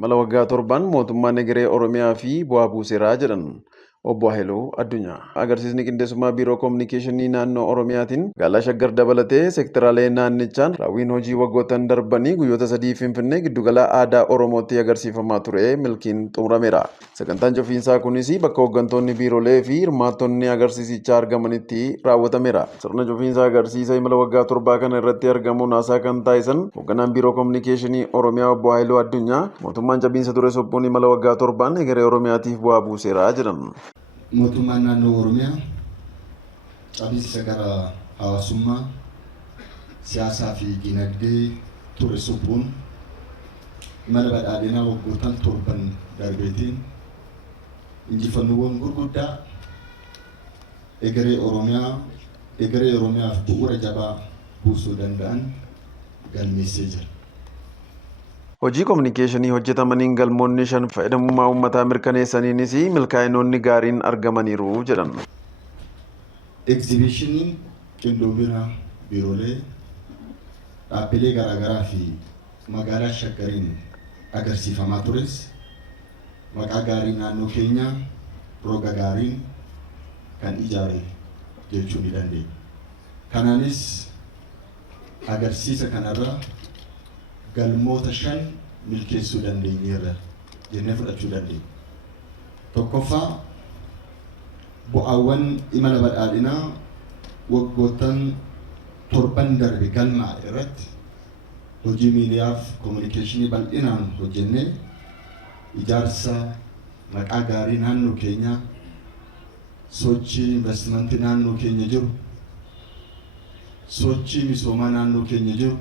imala waggaa torban mootummaan egeree Oromiyaa fi bu'aa buuseeraa jedhan obbo Haayiluu Addunyaa. Agarsiisni qindeessummaa biiroo koominikeeshinii naannoo Oromiyaatiin magaalaa Shaggar dabalatee seektaraalee naannichaan raawwiin hojii waggootan darbanii guyyoota 3 Finfinnee giddugala aadaa Oromootti agarsiifamaa ture milkiin xumurameera. Sagantaan cufiinsaa kunis bakka hooggantoonni biiroolee fi hirmaattonni agarsiisichaa argamanitti raawwatameera. Sirna cufiinsaa agarsiisa imala waggaa torbaa kana irratti argamuun haasaa kan taasisan hoogganaan biiroo koominikeeshinii Oromiyaa obbo Haayiluu Addunyaa mootummaan cabiinsa ture sobbuun imala waggaa torbaan egeree Oromiyaatiif bu'aa buuseeraa jedhan. Mootummaan naannoo Oromiyaa cabiinsa gara hawaasummaa, siyaasaa fi dinagdee ture sobbuun imala badhaadhinaa waggootan torban darbeetiin injifannoowwan gurguddaa egeree Oromiyaaf bu'uura jabaa buusuu danda'an galmeessee jira. Hojii koominikeeshinii hojjetamaniin galmoonni 5 fayyadamummaa uummataa mirkaneessaniinis milkaa'inoonni gaariin argamaniiru jedhan. Egzibishiniin qindoomina biiroolee dhaabbilee garaagaraa fi magaalaa Shaggariin agarsiifamaa tures maqaa gaarii naannoo keenyaa roga gaariin kan ijaare jechuu ni dandeenya. Kanaanis agarsiisa kanarra galmoota 5 milkeessuu dandeenyeerra jennee fudhachuu dandeenya. Tokkoffaa bu'aawwan imala badhaadhinaa waggootan torban darbe galmaa irratti hojii miidiyaaf koominikeeshinii bal'inaan hojjennee ijaarsa maqaa gaarii naannoo keenyaa, sochii investimentii naannoo keenya jiru, sochii misoomaa naannoo keenya jiru,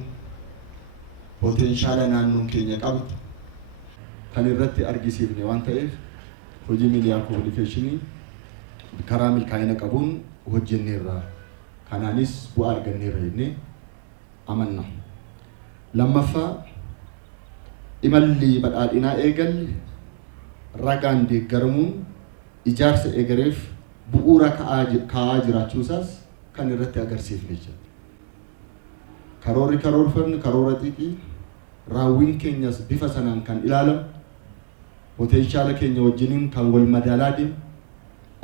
potenshaala naannoon keenya qabdu kan irratti argisiifne waan ta'eef hojii miidiyaa koominikeeshinii karaa milkaa'ina qabuun hojjenneerra. Kanaanis bu'aa arganneerra jennee amanna. Lammaffaa imalli badhaadhinaa eegalle ragaan deeggaramuun ijaarsa egereef bu'uura kaa'aa jiraachuusaas kan irratti agarsiifne jira. Karoorri karoorfanne karoora xiqqii raawwiin keenyas bifa sanaan kan ilaalamu potenshaala keenya wajjiniin kan wal madaalaa deemu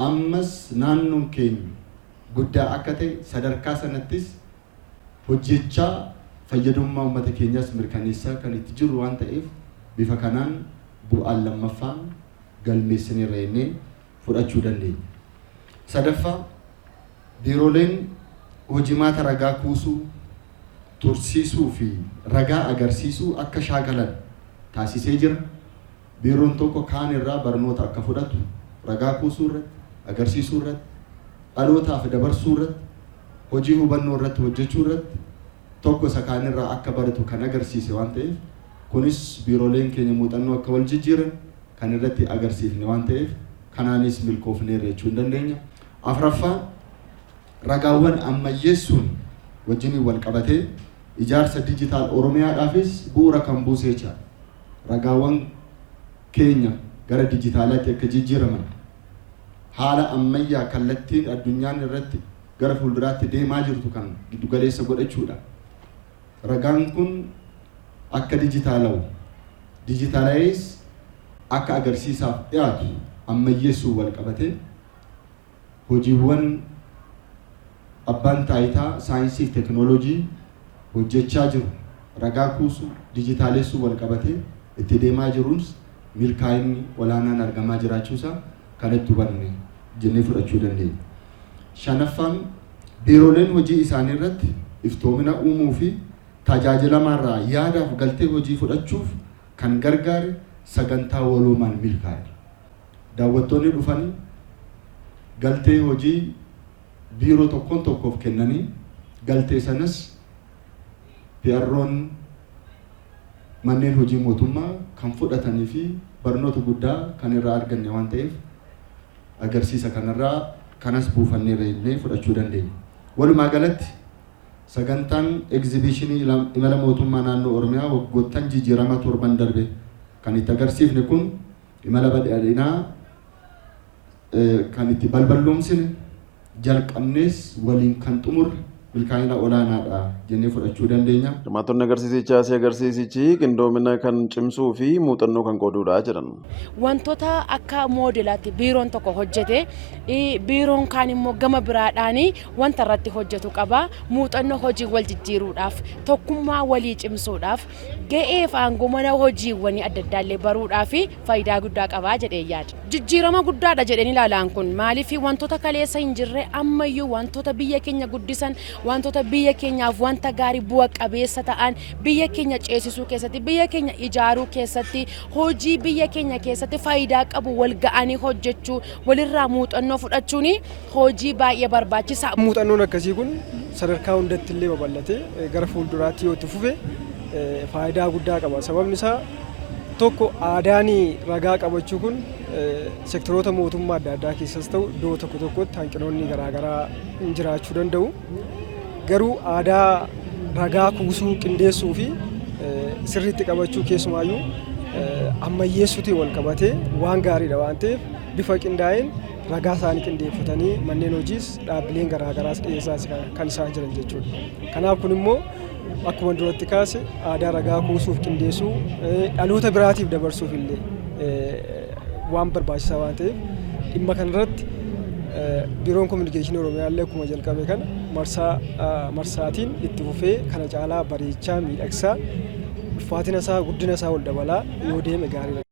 ammas naannoon keenya guddaa akka ta'e sadarkaa sanattis hojjechaa fayyadummaa uummata keenyaas mirkaneessaa kan itti jiru waan ta'eef bifa kanaan bu'aan lammaffaan galmeessineerra jennee fudhachuu dandeenya. Sadaffaa biirooleen hojimaata ragaa kuusuu, tursiisuu fi ragaa agarsiisuu akka shaakalan taasisee jira. Biiroon tokko kaan irraa barnoota akka fudhatu ragaa kuusuu irratti, agarsiisuu irratti, dhalootaaf dabarsuu irratti, hojii hubannoo irratti hojjechuu irratti tokko isa kaan irraa akka baratu kan agarsiise waan ta'eef kunis biirooleen keenya muuxannoo akka wal jijjiiran kan irratti agarsiifne waan ta'eef kanaanis milkoofneerra jechuu hin dandeenya. Afraffaa ragaawwan ammayyeessuun wajjin wal qabatee ijaarsa dijitaal Oromiyaadhaafis bu'uura kan buusee jira. Ragaawwan keenya gara dijitaalaatti akka jijjiiraman haala ammayyaa kallattiin addunyaan irratti gara fuulduraatti deemaa jirtu kan giddu galeessa godhachuudha. Ragaan kun akka dijitaalaayis akka agarsiisaaf dhiyaatu ammayyeessuu wal qabatee hojiiwwan abbaan taayitaa saayinsii fi teekinooloojii hojjechaa jiru ragaa kuusuu dijitaalessuu wal qabatee itti deemaa jiruunis milkaa'inni olaanaan argamaa jiraachuusaa kanatti hubanne jennee fudhachuu dandeenya. Shanaffaan biirooleen hojii isaanii irratti iftoomina uumuu fi tajaajilamarraa yaadaaf galtee hojii fudhachuuf kan gargaare sagantaa waloomaan milkaa'e. Daawwattoonni dhufanii galtee hojii biiroo tokkoon tokkoof kennanii galtee sanas PRO'n manneen hojii mootummaa kan fudhatanii fi barnoota guddaa kan irraa arganne waan ta'eef agarsiisa kanarraa kanas buufanneerra jennee fudhachuu dandeenya. Walumaa galatti sagantaan egzibishinii imala mootummaa naannoo Oromiyaa waggoottan jijjiirama torban darbe kan itti agarsiifne kun imala badhaadhinaa kan itti balballoomsine jalqabnees waliin kan xumurre milkaa'ina olaanaadha jennee fudhachuu dandeenya. Hirmaattonni agarsiisichaa si agarsiisichi qindoomina kan cimsuu fi muuxannoo kan qoodudha jedhan. Wantoota akka moodelaatti biiroon tokko hojjete biiroon kaan immoo gama biraadhaan wanta irratti hojjetu qaba. Muuxannoo hojii wal jijjiiruudhaaf tokkummaa walii cimsuudhaaf ga'ee fi aangoo mana hojiiwwanii adda addaallee baruudhaaf faayidaa guddaa qabaa jedhee yaada. Jijjiirama guddaadha jedheen ilaalaan kun maaliif wantoota kaleessa hin jirre ammayyuu wantoota biyya keenya guddisan wantoota biyya keenyaaf wanta gaarii bu'a qabeessa ta'an biyya keenya ceesisuu keessatti biyya keenya ijaaruu keessatti hojii biyya keenya keessatti faayidaa qabu wal ga'anii hojjechuu walirraa muuxannoo fudhachuun hojii baay'ee barbaachisaa. Muuxannoon akkasii kun sadarkaa hundatti illee babal'atee gara fuulduraatti yoo itti fufe faayidaa guddaa qaba. Sababni isaa tokko aadaan ragaa qabachuu kun sektoroota mootummaa adda addaa keessas ta'u iddoo tokko tokkotti hanqinoonni garaagaraa hin jiraachuu danda'u. Garuu aadaa ragaa kuusuu qindeessuu fi sirriitti qabachuu keessumaayyuu ammayyeessuutiin wal qabatee waan gaariidha waan ta'eef bifa qindaa'een ragaa isaanii qindeeffatanii manneen hojiis dhaabbileen garaagaraas dhiyeessaa kan isaan jiran jechuudha. Kanaaf kun immoo akkuma duratti kaase aadaa ragaa kuusuuf qindeessuu dhaloota biraatiif dabarsuuf illee waan barbaachisaa waan ta'eef dhimma kanarratti biiroon kominikeeshinii Oromiyaa illee akkuma jalqabe kana marsaatiin itti fufee kana caalaa bareechaa miidhagsaa ulfaatina isaa guddina isaa ol dabalaa yoo deeme gaariidha.